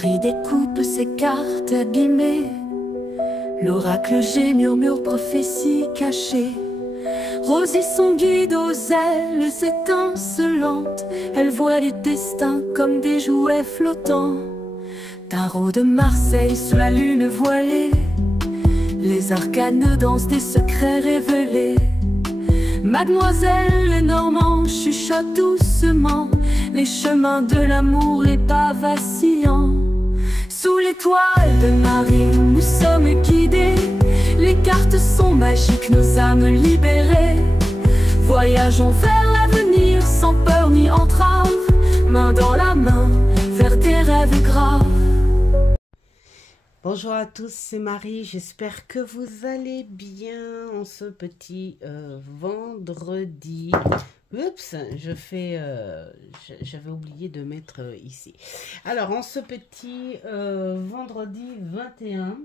Marie découpe ses cartes abîmées. L'oracle G murmure prophétie cachée. Rosie son guide aux ailes étincelantes. Elle voit les destins comme des jouets flottants. Tarot de Marseille sous la lune voilée. Les arcanes dansent des secrets révélés. Mademoiselle Lenormand chuchote doucement les chemins de l'amour, les pas vacillants. Sous l'étoile de Marie, nous sommes guidés. Les cartes sont magiques, nos âmes libérées. Voyageons vers l'avenir sans peur ni entrave, main dans la main, vers des rêves graves. Bonjour à tous, c'est Marie, j'espère que vous allez bien en ce petit vendredi. Oups, j'avais oublié de mettre ici. Alors, en ce petit vendredi 21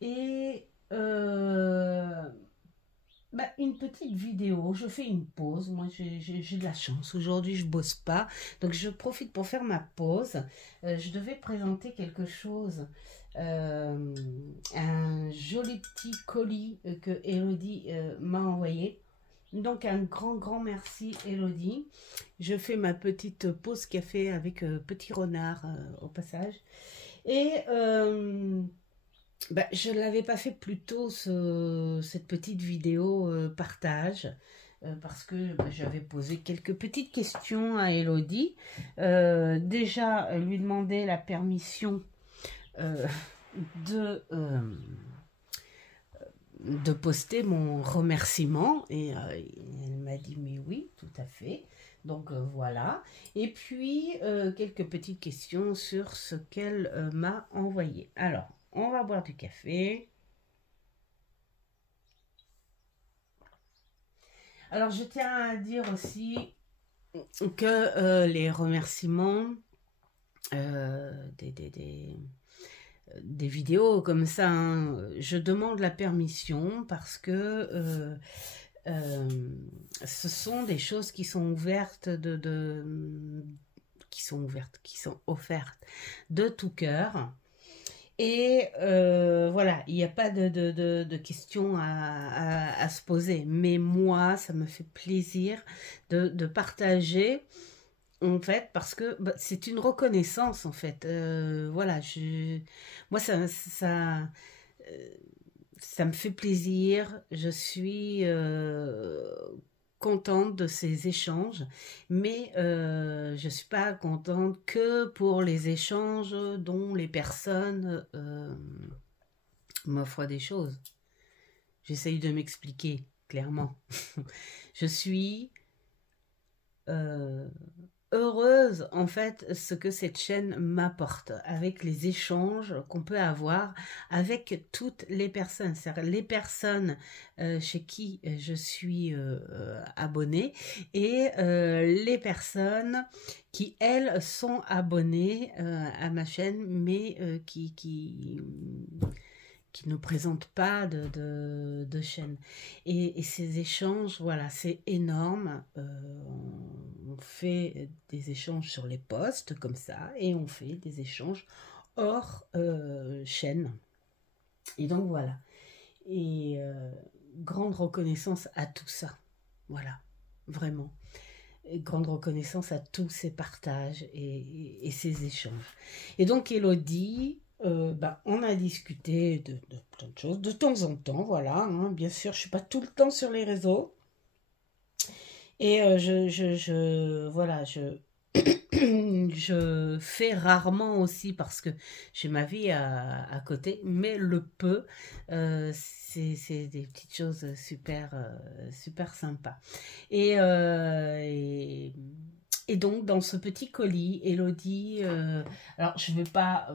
et une petite vidéo, je fais une pause. Moi j'ai de la chance, aujourd'hui je bosse pas, donc je profite pour faire ma pause. Je devais présenter quelque chose, un joli petit colis que Elodie m'a envoyé. Donc un grand merci Elodie. Je fais ma petite pause café avec Petit Renard au passage. Et je ne l'avais pas fait plus tôt, cette petite vidéo partage, parce que j'avais posé quelques petites questions à Elodie. Déjà, lui demander la permission de poster mon remerciement, et elle m'a dit mais oui, tout à fait. Donc voilà, et puis quelques petites questions sur ce qu'elle m'a envoyé. Alors, on va boire du café. Alors, je tiens à dire aussi que les remerciements des vidéos comme ça, hein, je demande la permission parce que ce sont des choses qui sont ouvertes qui sont offertes de tout cœur. Et voilà, il n'y a pas de questions à se poser. Mais moi, ça me fait plaisir de partager, en fait, parce que c'est une reconnaissance, en fait. Voilà, moi, ça me fait plaisir. Je suis contente de ces échanges, mais je ne suis pas contente que pour les échanges dont les personnes m'offrent des choses. J'essaye de m'expliquer clairement. Je suis heureuse, en fait, ce que cette chaîne m'apporte, avec les échanges qu'on peut avoir avec toutes les personnes, c'est-à-dire les personnes chez qui je suis abonnée, et les personnes qui, elles, sont abonnées à ma chaîne, mais qui ne présentent pas de chaîne. Et ces échanges, voilà, c'est énorme. On fait des échanges sur les posts comme ça, et on fait des échanges hors chaîne. Et donc voilà. Et grande reconnaissance à tout ça. Voilà, vraiment. Et grande reconnaissance à tous ces partages et ces échanges. Et donc Elodie, on a discuté de plein de choses de temps en temps, voilà, hein, bien sûr je suis pas tout le temps sur les réseaux, et voilà, je fais rarement aussi parce que j'ai ma vie à côté, mais le peu, c'est des petites choses super super sympas. Et donc dans ce petit colis, Elodie, alors je ne vais pas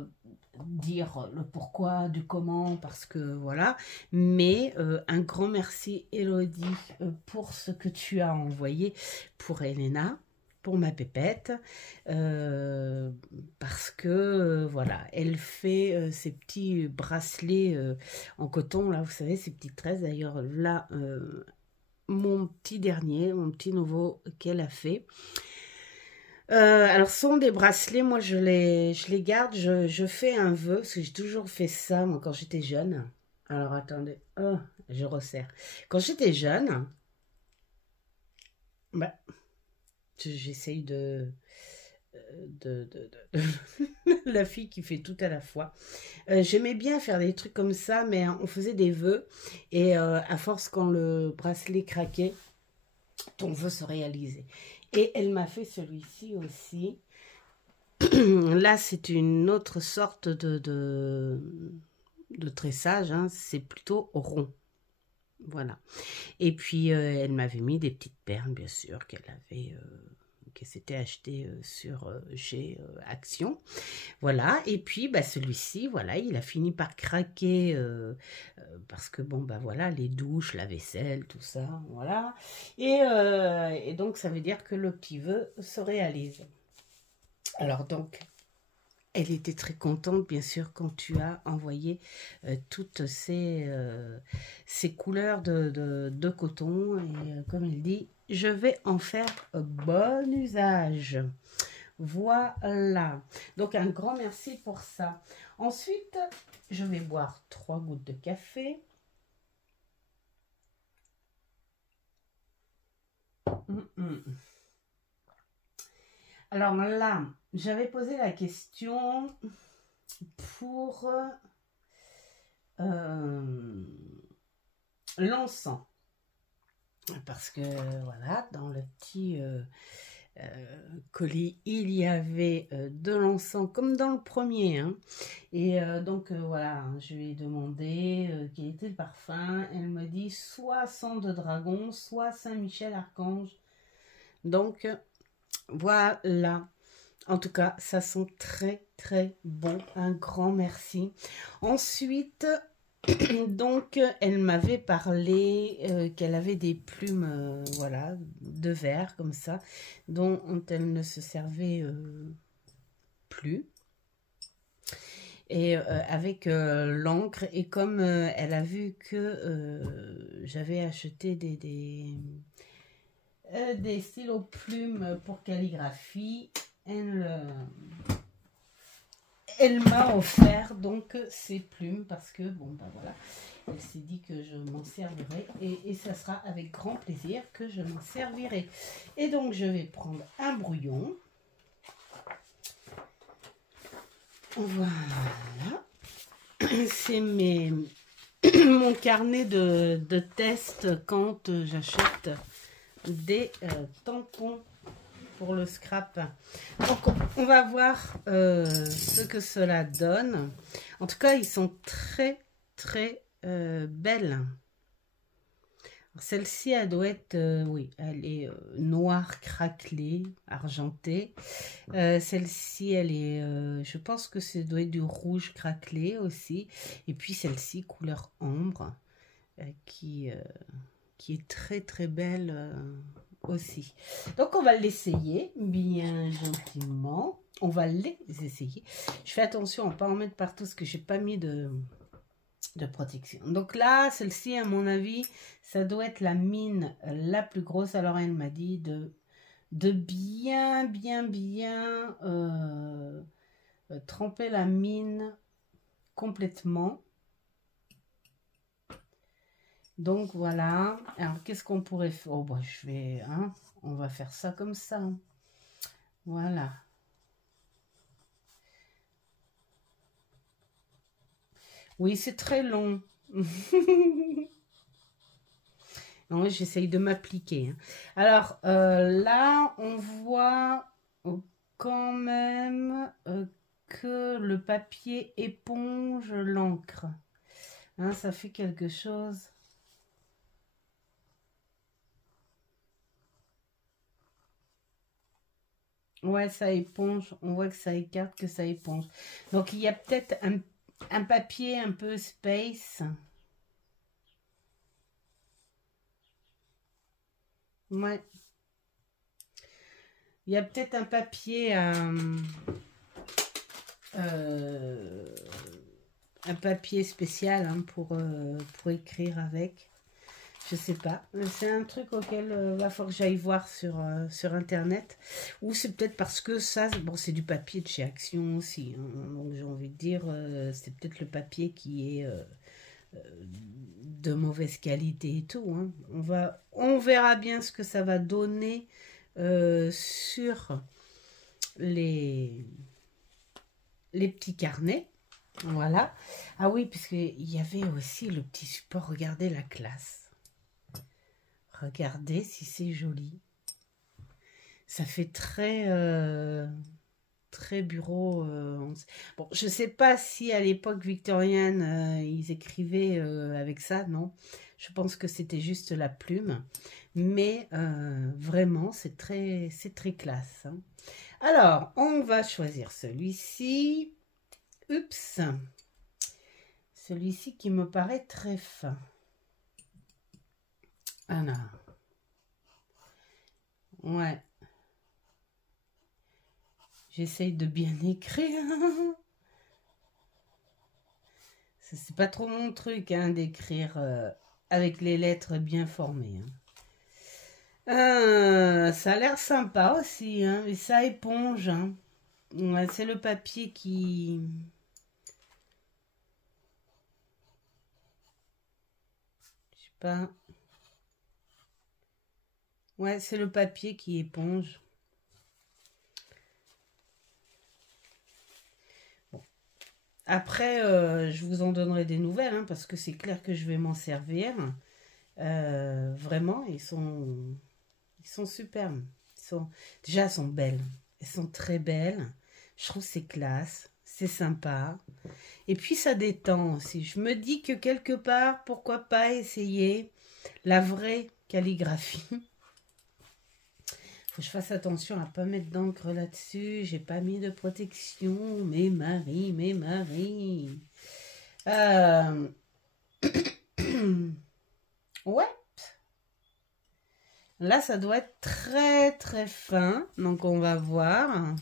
dire le pourquoi, du comment, parce que voilà, mais un grand merci Elodie pour ce que tu as envoyé pour Elena, pour ma pépette, parce que voilà, elle fait ces petits bracelets en coton, là vous savez, ces petites tresses. D'ailleurs là, mon petit nouveau qu'elle a fait, Alors, ce sont des bracelets, moi je les garde, je fais un vœu, parce que j'ai toujours fait ça, moi, quand j'étais jeune. Alors, attendez, oh, je resserre. Quand j'étais jeune, bah, j'essaye la fille qui fait tout à la fois. J'aimais bien faire des trucs comme ça, mais on faisait des vœux, et à force, quand le bracelet craquait, ton vœu se réalisait. Et elle m'a fait celui-ci aussi. Là, c'est une autre sorte de tressage, hein. C'est plutôt rond. Voilà. Et puis, elle m'avait mis des petites perles, bien sûr, qu'elle s'était achetées chez Action. Voilà. Et puis, bah, celui-ci, voilà, il a fini par craquer parce que, bon, bah voilà, les douches, la vaisselle, tout ça, voilà. Et donc, ça veut dire que le petit vœu se réalise. Alors, donc, elle était très contente, bien sûr, quand tu as envoyé toutes ces couleurs de coton. Et comme il dit, je vais en faire bon usage. Voilà. Donc, un grand merci pour ça. Ensuite, je vais boire 3 gouttes de café. Alors là, j'avais posé la question pour l'encens. Parce que voilà, dans le petit colis, il y avait de l'encens comme dans le premier. Hein. Et donc voilà, je lui ai demandé quel était le parfum. Elle me dit soit sang de dragon, soit Saint-Michel-Archange. Donc voilà. En tout cas, ça sent très très bon. Un grand merci. Ensuite, donc, elle m'avait parlé qu'elle avait des plumes, voilà, de verre comme ça, dont elle ne se servait plus. Et avec l'encre, et comme elle a vu que j'avais acheté des stylos plumes pour calligraphie, elle m'a offert donc ces plumes parce que, bon, ben voilà, elle s'est dit que je m'en servirai et ça sera avec grand plaisir que je m'en servirai. Et donc, je vais prendre un brouillon. Voilà. C'est mon carnet de test quand j'achète des tampons pour le scrap. Donc, on va voir ce que cela donne. En tout cas, ils sont très, très belles. Celle-ci, elle doit être, oui, elle est noire, craquelée, argentée. Celle-ci, elle est, je pense que ça doit être du rouge craquelé aussi. Et puis celle-ci, couleur ambre, qui est très, très belle aussi. Donc, on va l'essayer bien gentiment. On va les essayer. Je fais attention à ne pas en mettre partout parce que j'ai pas mis de protection. Donc là, celle-ci, à mon avis, ça doit être la mine la plus grosse. Alors, elle m'a dit de bien tremper la mine complètement. Donc voilà. Alors qu'est-ce qu'on pourrait faire? Oh bah je vais, hein, on va faire ça comme ça. Voilà. Oui, c'est très long. Non, j'essaye de m'appliquer. Hein. Alors là, on voit quand même que le papier éponge l'encre. Hein, ça fait quelque chose. Ouais, ça éponge. On voit que ça écarte, que ça éponge. Donc, il y a peut-être un papier un peu space. Ouais. Il y a peut-être un papier spécial hein, pour écrire avec. Je sais pas. C'est un truc auquel va falloir que j'aille voir sur Internet. Ou c'est peut-être parce que ça, bon, c'est du papier de chez Action aussi, hein. Donc j'ai envie de dire, c'est peut-être le papier qui est de mauvaise qualité et tout, hein. On verra bien ce que ça va donner sur les, les petits carnets. Voilà. Ah oui, puisqu'il y avait aussi le petit support. Regardez la classe. Regardez si c'est joli. Ça fait très bureau. Bon, je sais pas si à l'époque victorienne, ils écrivaient avec ça, non. Je pense que c'était juste la plume. Mais vraiment, c'est très classe, hein. Alors, on va choisir celui-ci. Oups. Celui-ci qui me paraît très fin. Alors. Ouais. J'essaye de bien écrire. C'est pas trop mon truc, hein, d'écrire avec les lettres bien formées, hein. Ça a l'air sympa aussi, hein, mais ça éponge, hein. Ouais, c'est le papier qui... Je sais pas. Ouais, c'est le papier qui éponge. Bon. Après, je vous en donnerai des nouvelles, hein, parce que c'est clair que je vais m'en servir. Vraiment, ils sont superbes. Déjà, elles sont belles. Elles sont très belles. Je trouve que c'est classe. C'est sympa. Et puis, ça détend aussi. Je me dis que quelque part, pourquoi pas essayer la vraie calligraphie. Faut que je fasse attention à pas mettre d'encre là-dessus. J'ai pas mis de protection. Mais Marie. Ouais. Là, ça doit être très fin. Donc, on va voir.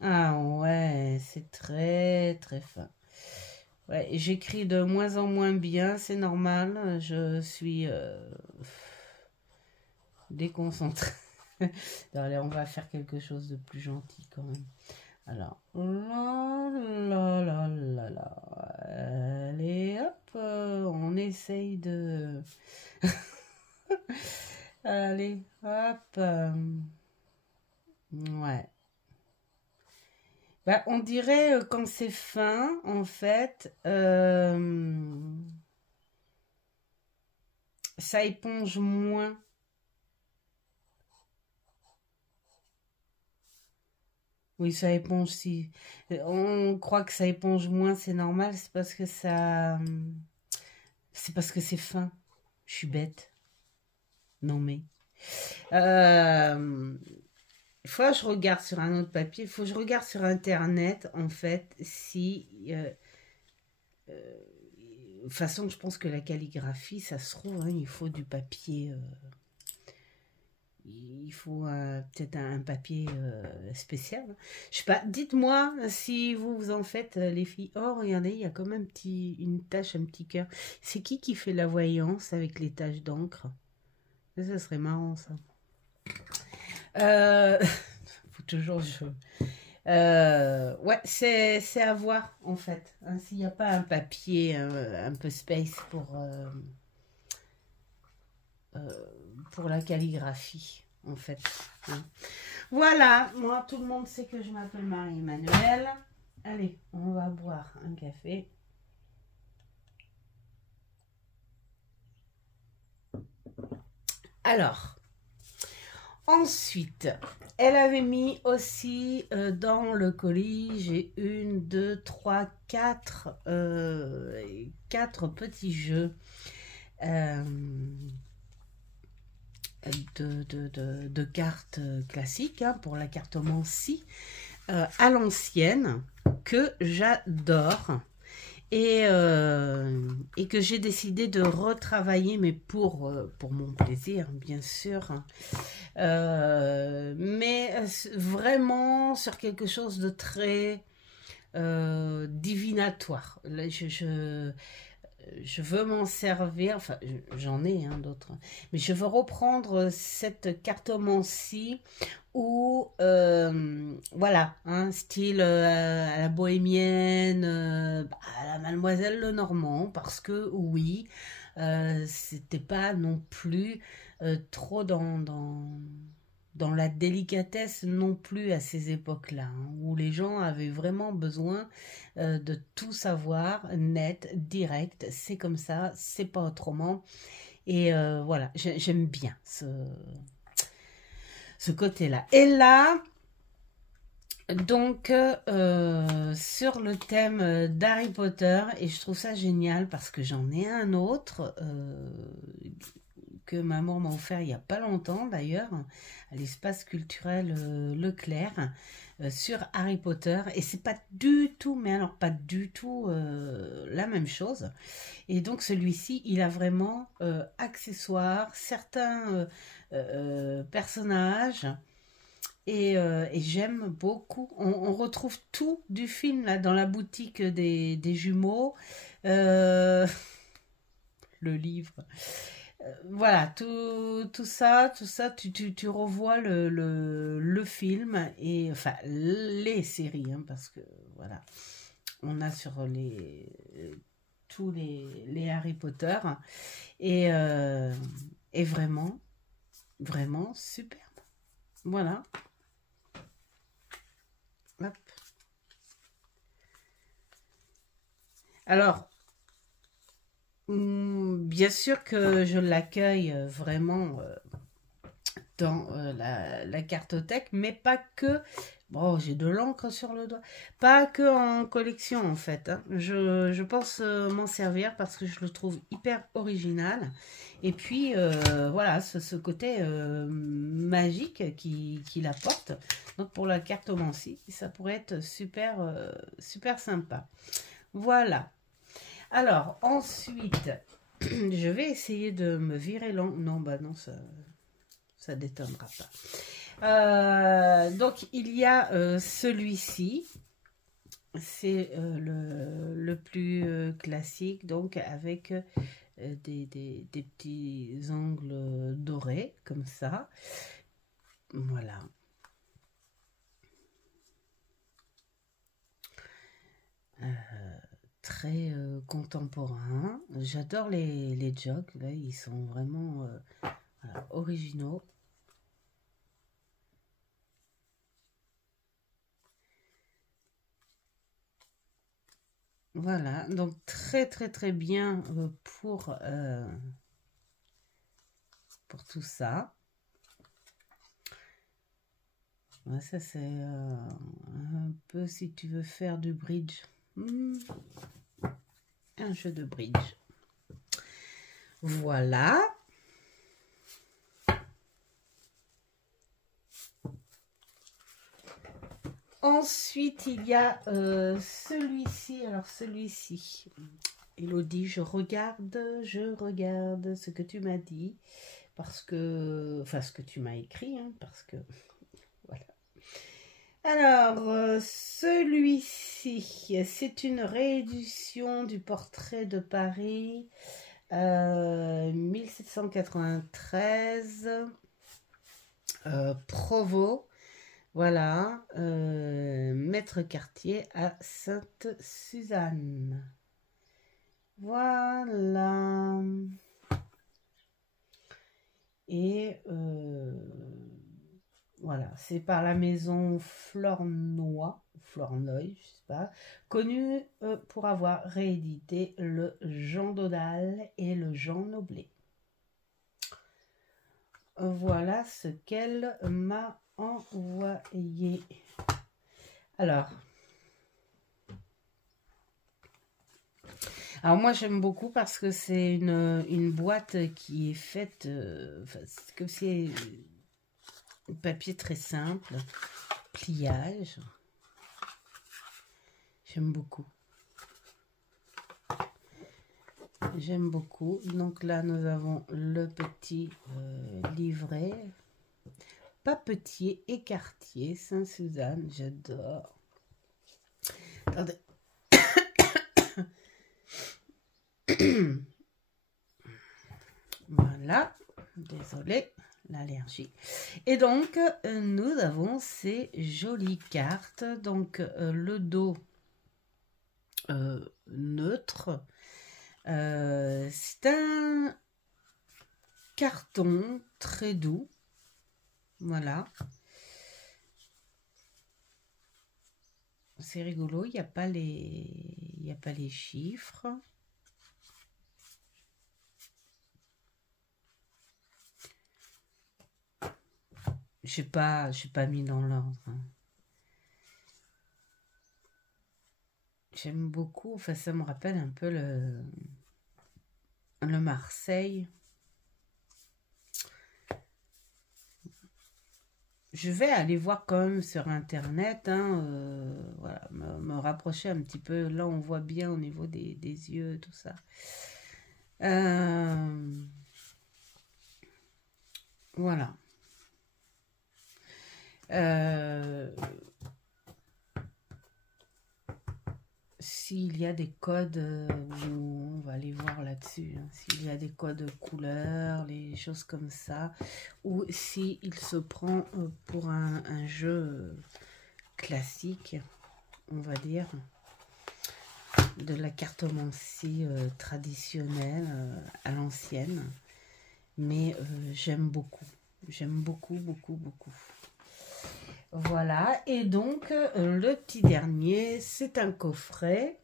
Ah ouais, c'est très fin. Ouais, j'écris de moins en moins bien, c'est normal. Je suis déconcentrée. Allez, on va faire quelque chose de plus gentil quand même. Alors, allez, hop, on essaye de... Allez, hop. Ouais. Bah, on dirait quand c'est fin, en fait, ça éponge moins. Oui, ça éponge si. On croit que ça éponge moins, c'est normal, c'est parce que ça. C'est parce que c'est fin. Je suis bête. Non mais. Il faut que je regarde sur un autre papier. Il faut que je regarde sur Internet, en fait, si... de toute façon, je pense que la calligraphie, ça se trouve, hein, il faut du papier... il faut peut-être un papier spécial. Je sais pas, dites-moi si vous en faites, les filles. Oh, regardez, il y a comme une tache, un petit cœur. C'est qui fait la voyance avec les taches d'encre? Ça serait marrant, ça. Faut toujours ouais, c'est à voir en fait, hein, s'il n'y a pas un papier un peu space pour la calligraphie en fait, hein. Voilà, moi tout le monde sait que je m'appelle Marie-Emmanuelle. Allez, on va boire un café. Alors, ensuite, elle avait mis aussi dans le colis, j'ai 1, 2, 3, 4 petits jeux de cartes classiques, hein, pour la cartomancie à l'ancienne, que j'adore. Et que j'ai décidé de retravailler, mais pour mon plaisir, bien sûr. Mais vraiment sur quelque chose de très divinatoire. Là, je veux m'en servir, enfin j'en ai hein, d'autres, mais je veux reprendre cette cartomancie où, voilà, hein, style à la bohémienne, à la Mademoiselle Lenormand, parce que oui, c'était pas non plus trop dans la délicatesse non plus à ces époques-là, hein, où les gens avaient vraiment besoin de tout savoir, net, direct, c'est comme ça, c'est pas autrement. Et voilà, j'aime bien ce côté-là. Et là, donc, sur le thème d'Harry Potter, et je trouve ça génial parce que j'en ai un autre que maman m'a offert il n'y a pas longtemps d'ailleurs, à l'espace culturel Leclerc, sur Harry Potter. Et c'est pas du tout, mais alors pas du tout la même chose. Et donc celui-ci, il a vraiment accessoires, certains personnages. Et j'aime beaucoup. On retrouve tout du film là dans la boutique des jumeaux. Euh, le livre. Voilà, tout ça, tu revois le film et enfin les séries, hein, parce que voilà, on a sur tous les Harry Potter et vraiment, vraiment superbe. Voilà. Hop. Alors, bien sûr que je l'accueille vraiment dans la cartothèque, mais pas que. Bon, j'ai de l'encre sur le doigt. Pas que en collection en fait, hein. Je pense m'en servir parce que je le trouve hyper original. Et puis voilà, ce côté magique qu'il apporte. Donc pour la cartomancie, ça pourrait être super, super sympa. Voilà. Alors ensuite, je vais essayer de me virer l'angle. Non, bah non, ça détonnera pas. Donc il y a celui-ci. C'est le plus classique, donc avec des petits angles dorés, comme ça. Voilà. Très contemporain. J'adore les jogs, là, ils sont vraiment voilà, originaux. Voilà, donc très très très bien pour tout ça. Ouais, ça c'est un peu si tu veux faire du bridge. Un jeu de bridge. Voilà. Ensuite, il y a celui-ci. Alors, celui-ci, Elodie, je regarde ce que tu m'as dit. Parce que... Enfin, ce que tu m'as écrit, hein, parce que... Voilà. Alors, celui-ci, c'est une réédition du portrait de Paris, 1793, Provost. Voilà, Maître Cartier à Sainte-Suzanne. Voilà. Et voilà, c'est par la maison Flornoy, je sais pas, connue pour avoir réédité le Jean Dodal et le Jean Noblet. Voilà ce qu'elle m'a envoyé. Alors moi j'aime beaucoup parce que c'est une boîte qui est faite, que c'est papier très simple, pliage. J'aime beaucoup. J'aime beaucoup. Donc là nous avons le petit livret. Papetier et Cartier, Sainte-Suzanne, j'adore. Attendez. Voilà, désolé, l'allergie. Et donc, nous avons ces jolies cartes. Donc, le dos neutre. C'est un carton très doux. Voilà. C'est rigolo, il n'y a pas les chiffres. Je n'ai pas mis dans l'ordre. J'aime beaucoup, enfin ça me rappelle un peu le Marseille. Je vais aller voir quand même sur internet, hein, voilà, me rapprocher un petit peu. Là on voit bien au niveau des yeux, tout ça. Voilà. S'il y a des codes, on va aller voir là-dessus, hein, s'il y a des codes couleurs, les choses comme ça, ou s'il se prend pour un jeu classique, on va dire, de la cartomancie traditionnelle, à l'ancienne, mais j'aime beaucoup, beaucoup. Voilà, et donc le petit dernier, c'est un coffret.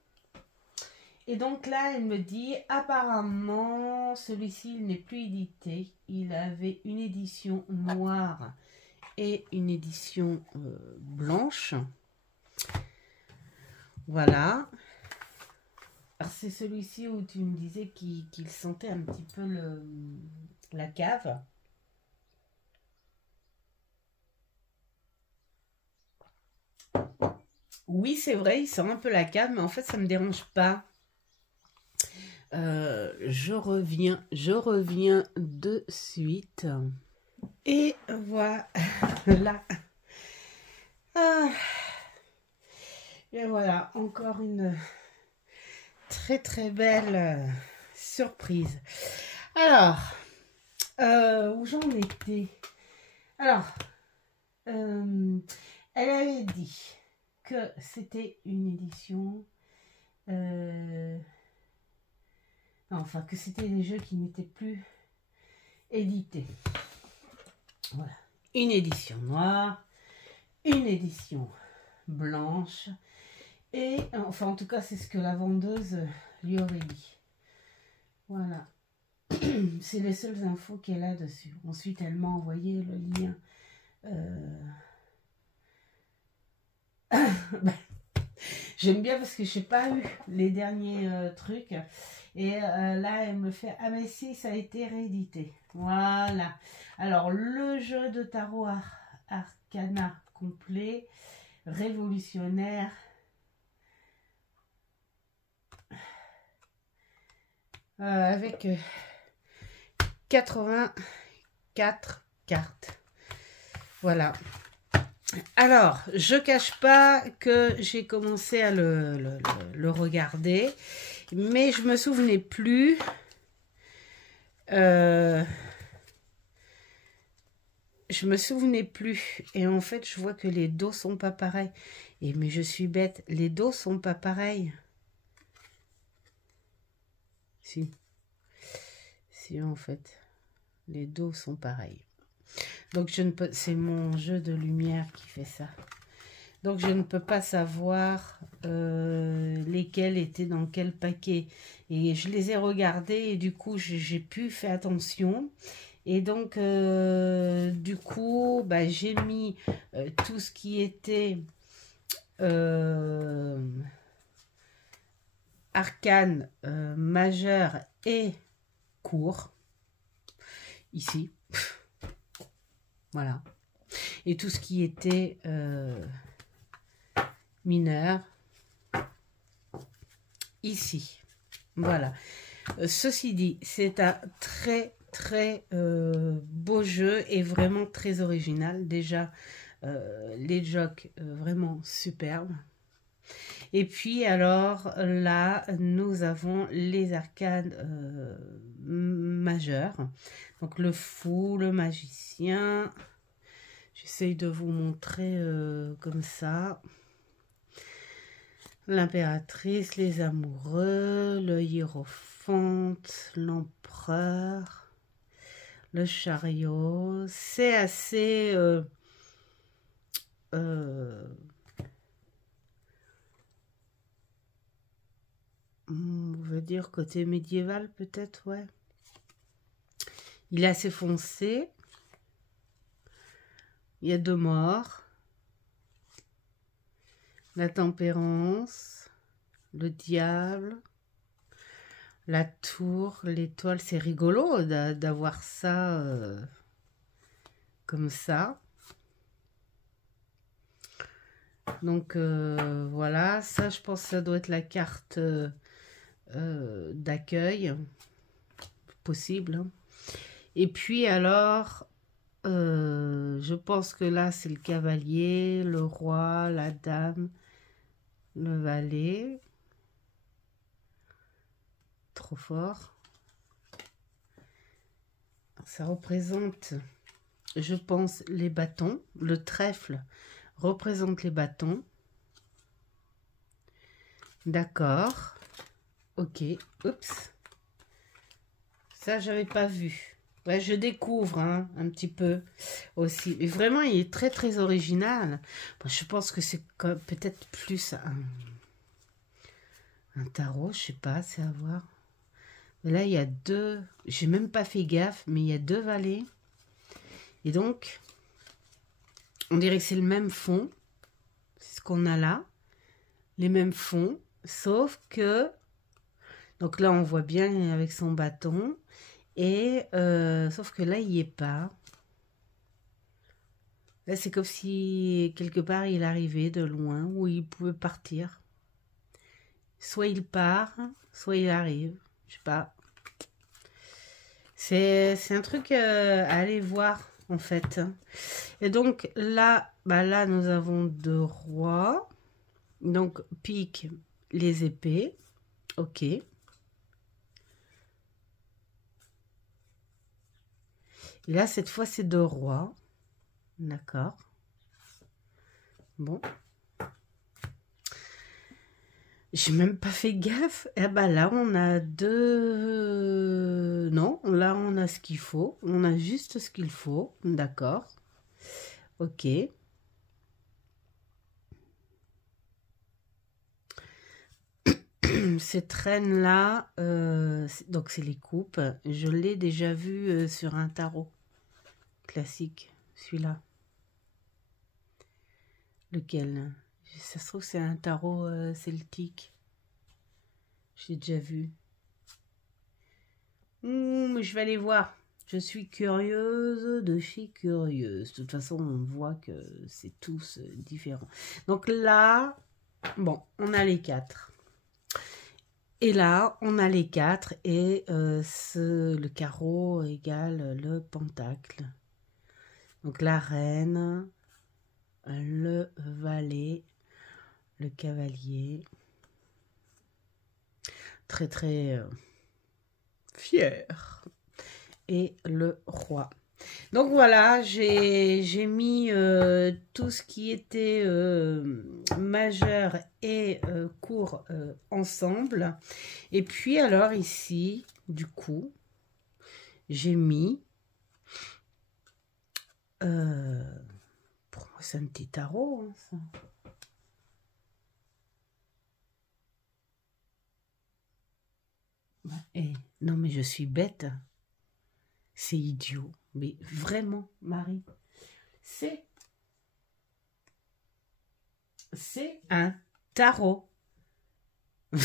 Et donc là, elle me dit, apparemment, celui-ci, il n'est plus édité. Il avait une édition noire et une édition blanche. Voilà. Alors c'est celui-ci où tu me disais qu'il sentait un petit peu la cave. Oui, c'est vrai, il sent un peu la cave, mais en fait, ça me dérange pas. Je reviens de suite. Et voilà. Ah. Et voilà, encore une très belle surprise. Alors, où j'en étais? Alors, elle avait dit que c'était une édition, enfin que c'était des jeux qui n'étaient plus édités. Voilà, une édition noire, une édition blanche, et enfin en tout cas c'est ce que la vendeuse lui aurait dit. Voilà, c'est les seules infos qu'elle a dessus. Ensuite elle m'a envoyé le lien. J'aime bien parce que je n'ai pas eu les derniers trucs. Et là, elle me fait, ah mais si, ça a été réédité. Voilà. Alors, le jeu de tarot Arcana complet, révolutionnaire. Avec 84 cartes. Voilà. Alors, je cache pas que j'ai commencé à le regarder, mais je me souvenais plus. Je me souvenais plus. Et en fait, je vois que les dos sont pas pareils. Mais je suis bête, les dos sont pas pareils. Si. Si, en fait, les dos sont pareils. Donc, je ne peux, c'est mon jeu de lumière qui fait ça. Donc, je ne peux pas savoir lesquels étaient dans quel paquet. Et je les ai regardés et du coup, j'ai pu faire attention. Et donc, du coup, bah, j'ai mis tout ce qui était arcane, majeur et court. Ici. Voilà. Et tout ce qui était mineur, ici. Voilà. Ceci dit, c'est un très beau jeu et vraiment très original. Déjà, les jokes, vraiment superbes. Et puis alors là, nous avons les arcades majeures. Donc le fou, le magicien. J'essaye de vous montrer comme ça. L'impératrice, les amoureux, le hiérophante, l'empereur, le chariot. C'est assez... on veut dire côté médiéval peut-être, ouais. Il est assez foncé. Il y a 2 morts. La tempérance, le diable, la tour, l'étoile. C'est rigolo d'avoir ça comme ça. Donc voilà, ça je pense que ça doit être la carte d'accueil, possible. Hein. Et puis alors, je pense que là c'est le cavalier, le roi, la dame, le valet. Trop fort. Ça représente, je pense, les bâtons. Le trèfle représente les bâtons. D'accord. Ok. Oups. Ça, j'avais pas vu. Ouais, je découvre hein, un petit peu aussi. Mais vraiment, il est très, très original. Bon, je pense que c'est peut-être plus un tarot. Je sais pas, c'est à voir. Mais là, il y a 2... J'ai même pas fait gaffe, mais il y a 2 valets. Et donc, on dirait que c'est le même fond. C'est ce qu'on a là. Les mêmes fonds. Sauf que... Donc là, on voit bien avec son bâton. Et sauf que là, il n'y est pas. Là, c'est comme si quelque part, il arrivait de loin où il pouvait partir. Soit il part, soit il arrive. Je sais pas. C'est un truc à aller voir, en fait. Et donc, là, là, nous avons 2 rois. Donc, pique les épées. Ok. Et là, cette fois, c'est 2 rois. D'accord. Bon. J'ai même pas fait gaffe. Et bah là, on a 2... Non, là, on a ce qu'il faut. On a juste ce qu'il faut. D'accord. Ok. Cette reine-là, donc c'est les coupes. Je l'ai déjà vu sur un tarot classique, celui-là. Lequel? Ça se trouve c'est un tarot celtique. J'ai déjà vu. Mais je vais aller voir. Je suis curieuse de chez curieuse. De toute façon, on voit que c'est tous différents. Donc là, bon, on a les 4. Et là, on a les 4 et le carreau égale le pentacle. Donc la reine, le valet, le cavalier. Très très fier. Et le roi. Donc voilà, j'ai mis tout ce qui était majeur et court ensemble. Et puis alors ici, du coup, j'ai mis... pour moi, c'est un petit tarot, hein, ça. Non, mais je suis bête. C'est idiot. Mais vraiment, Marie, c'est un tarot. Il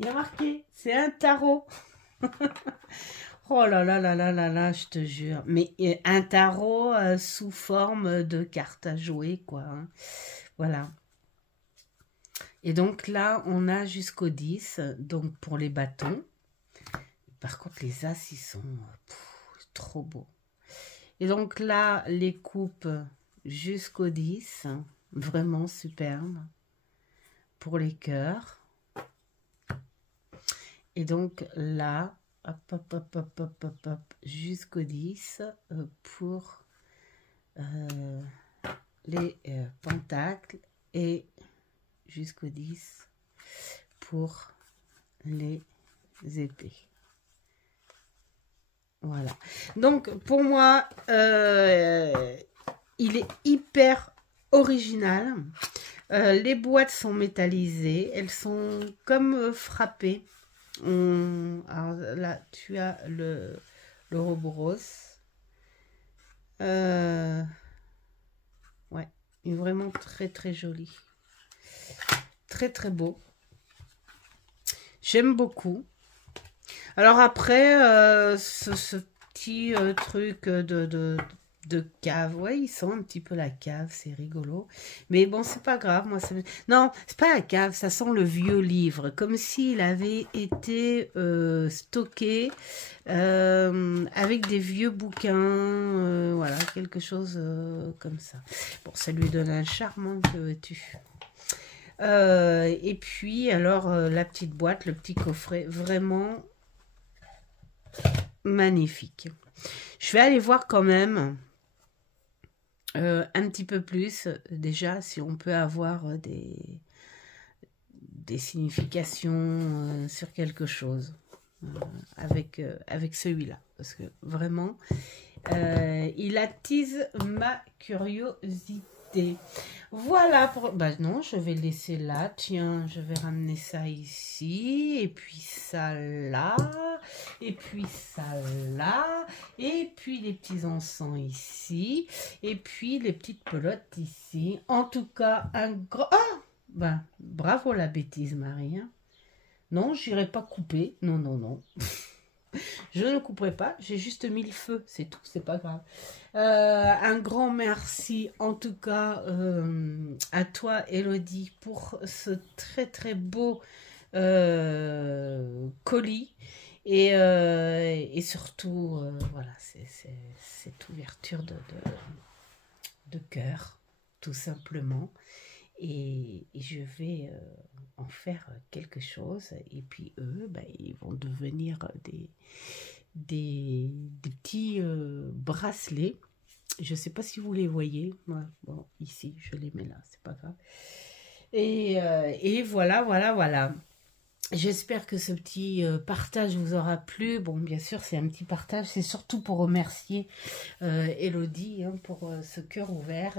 y a marqué, c'est un tarot. Oh là là là là là là, je te jure. Mais un tarot sous forme de carte à jouer, quoi. Hein. Voilà. Et donc là, on a jusqu'au 10, donc pour les bâtons. Par contre, les as, ils sont trop beaux. Et donc là, les coupes jusqu'au 10, vraiment superbe. pour les cœurs. Et donc là, hop, hop, hop, hop, hop, hop, hop, jusqu'au 10 pour les pentacles et jusqu'au 10 pour les épées. Voilà. Donc, pour moi, il est hyper original. Les boîtes sont métallisées. Elles sont comme frappées. Alors là, tu as le Ouroboros. Ouais, il est vraiment très, très joli. Très, très beau. J'aime beaucoup. Alors après, ce petit truc de cave, ouais, il sent un petit peu la cave, c'est rigolo. Mais bon, c'est pas grave, moi, non, c'est pas la cave, ça sent le vieux livre, comme s'il avait été stocké avec des vieux bouquins, voilà, quelque chose comme ça. Bon, ça lui donne un charme, hein, que veux-tu. Et puis, alors, la petite boîte, le petit coffret, vraiment magnifique. Je vais aller voir quand même un petit peu plus, déjà, si on peut avoir des significations sur quelque chose avec celui-là. Parce que vraiment, il attise ma curiosité. Voilà, bah non, je vais laisser là, tiens, je vais ramener ça ici, et puis ça là, et puis ça là, et puis les petits encens ici, et puis les petites pelotes ici. En tout cas, un grand... Ah, ben, bravo la bêtise, Marie. Hein. Non, j'irai pas couper, non, non, non. Je ne couperai pas, j'ai juste mis le feu, c'est tout, c'est pas grave. Un grand merci en tout cas à toi Elodie pour ce très très beau colis et surtout voilà, cette ouverture de cœur tout simplement. Et je vais en faire quelque chose. Et puis eux, ben, ils vont devenir des petits bracelets. Je ne sais pas si vous les voyez. Ouais, bon, ici, je les mets là, c'est pas grave. Et voilà, voilà, voilà. J'espère que ce petit partage vous aura plu. Bon, bien sûr, c'est un petit partage. C'est surtout pour remercier Elodie hein, pour ce cœur ouvert.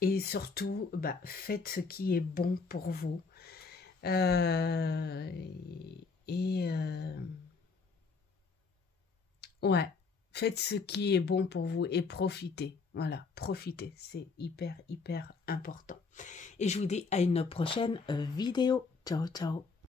Et surtout, bah, faites ce qui est bon pour vous. Ouais, faites ce qui est bon pour vous et profitez. Voilà, profitez. C'est hyper, hyper important. Et je vous dis à une prochaine vidéo. Ciao, ciao.